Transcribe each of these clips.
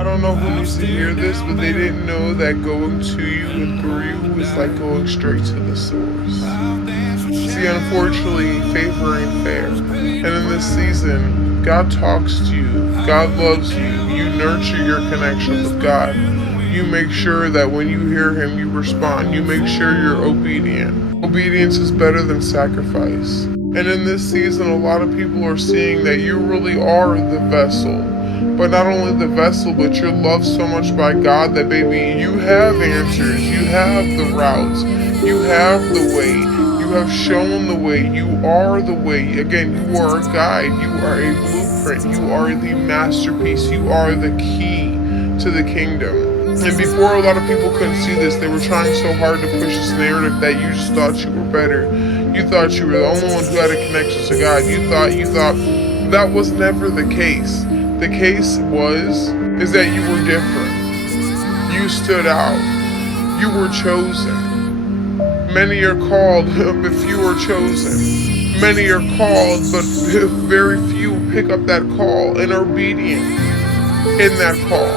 I don't know who needs to hear this, but they didn't know that going to you and through you was like going straight to the source. See, unfortunately, favor ain't fair. And in this season, God talks to you. God loves you. You nurture your connection with God. You make sure that when you hear Him, you respond. You make sure you're obedient. Obedience is better than sacrifice. And in this season, a lot of people are seeing that you really are the vessel. But not only the vessel, but you're loved so much by God that, baby, you have answers. You have the routes. You have the way. You have shown the way. You are the way. Again, you are a guide. You are a blueprint. You are the masterpiece. You are the key to the kingdom. And before, a lot of people couldn't see this. They were trying so hard to push this narrative that you just thought you were better. You thought you were the only one who had a connection to God. You thought that was never the case. The case is that you were different. You stood out. You were chosen. Many are called, but few are chosen. Many are called, but very few pick up that call and are obedient in that call.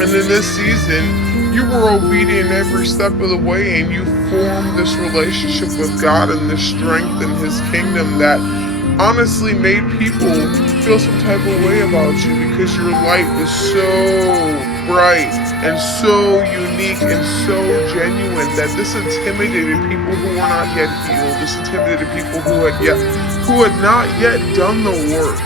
And in this season, you were obedient every step of the way, and you formed this relationship with God and this strength in His kingdom that honestly made people feel some type of way about you because your light was so bright and so unique and so genuine that this intimidated people who were not yet healed. This intimidated people who had not yet done the work.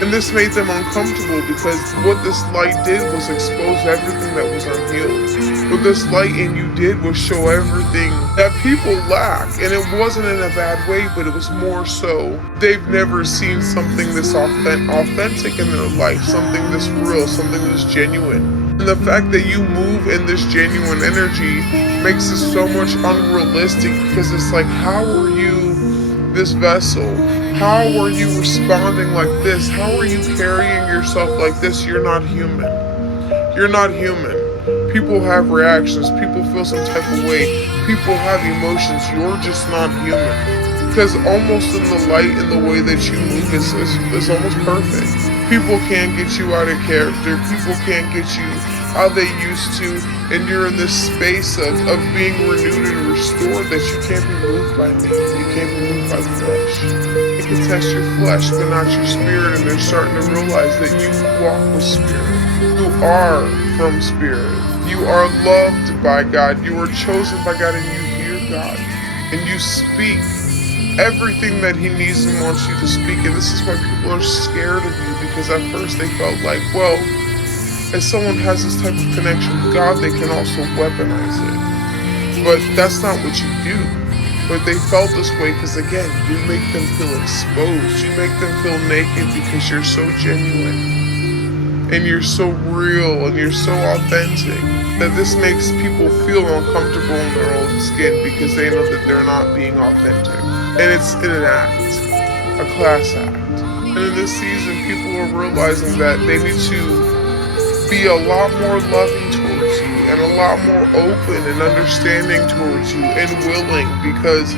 And this made them uncomfortable because what this light did was expose everything that was unhealed. What this light in you did was show everything that people lack. And it wasn't in a bad way, but it was more so they've never seen something this authentic in their life, something this real, something this genuine. And the fact that you move in this genuine energy makes it so much unrealistic because it's like, how are you this vessel? How are you responding like this? How are you carrying yourself like this? You're not human. You're not human. People have reactions. People feel some type of way. People have emotions. You're just not human. Because almost in the light and the way that you move is almost perfect. People can't get you out of character. People can't get you how they used to. And you're in this space of being renewed and restored that you can't be moved by me. You can't be moved by flesh. You can test your flesh, but not your spirit. And they're starting to realize that you walk with spirit. You are from spirit. You are loved by God. You are chosen by God, and you hear God. And you speak everything that He needs and wants you to speak. And this is why people are scared of you, because at first they felt like, well, if someone has this type of connection with God, they can also weaponize it. But that's not what you do. But they felt this way because, again, you make them feel exposed. You make them feel naked because you're so genuine. And you're so real and you're so authentic that this makes people feel uncomfortable in their own skin because they know that they're not being authentic. And it's in an act, a class act. And in this season, people are realizing that they need to be a lot more loving towards you and a lot more open and understanding towards you and willing, because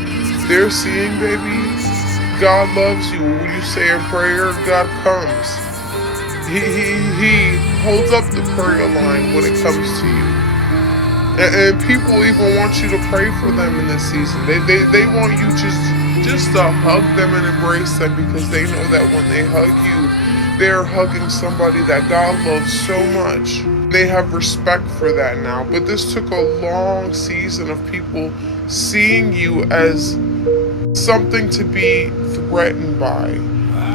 they're seeing, baby, God loves you. When you say a prayer, God comes. He holds up the prayer line when it comes to you. And people even want you to pray for them in this season. They want you just to hug them and embrace them, because they know that when they hug you, they're hugging somebody that God loves so much. They have respect for that now. But this took a long season of people seeing you as something to be threatened by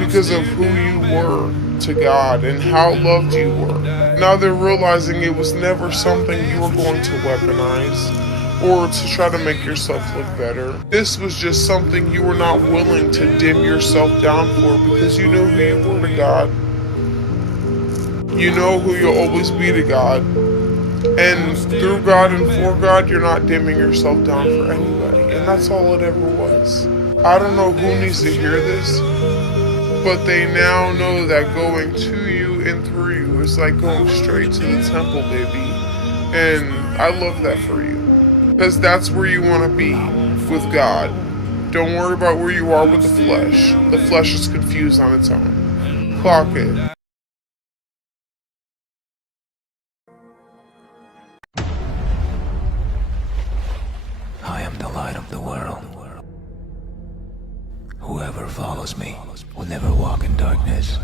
because of who you were to God and how loved you were. Now they're realizing it was never something you were going to weaponize or to try to make yourself look better. This was just something you were not willing to dim yourself down for, because you know who you were to God. You know who you'll always be to God. And through God and for God, you're not dimming yourself down for anybody. And that's all it ever was. I don't know who needs to hear this, but they now know that going to you and through you is like going straight to the temple, baby. And I love that for you. Because that's where you want to be with God. Don't worry about where you are with the flesh. The flesh is confused on its own. Clock it. light of the world. Whoever follows me will never walk in darkness.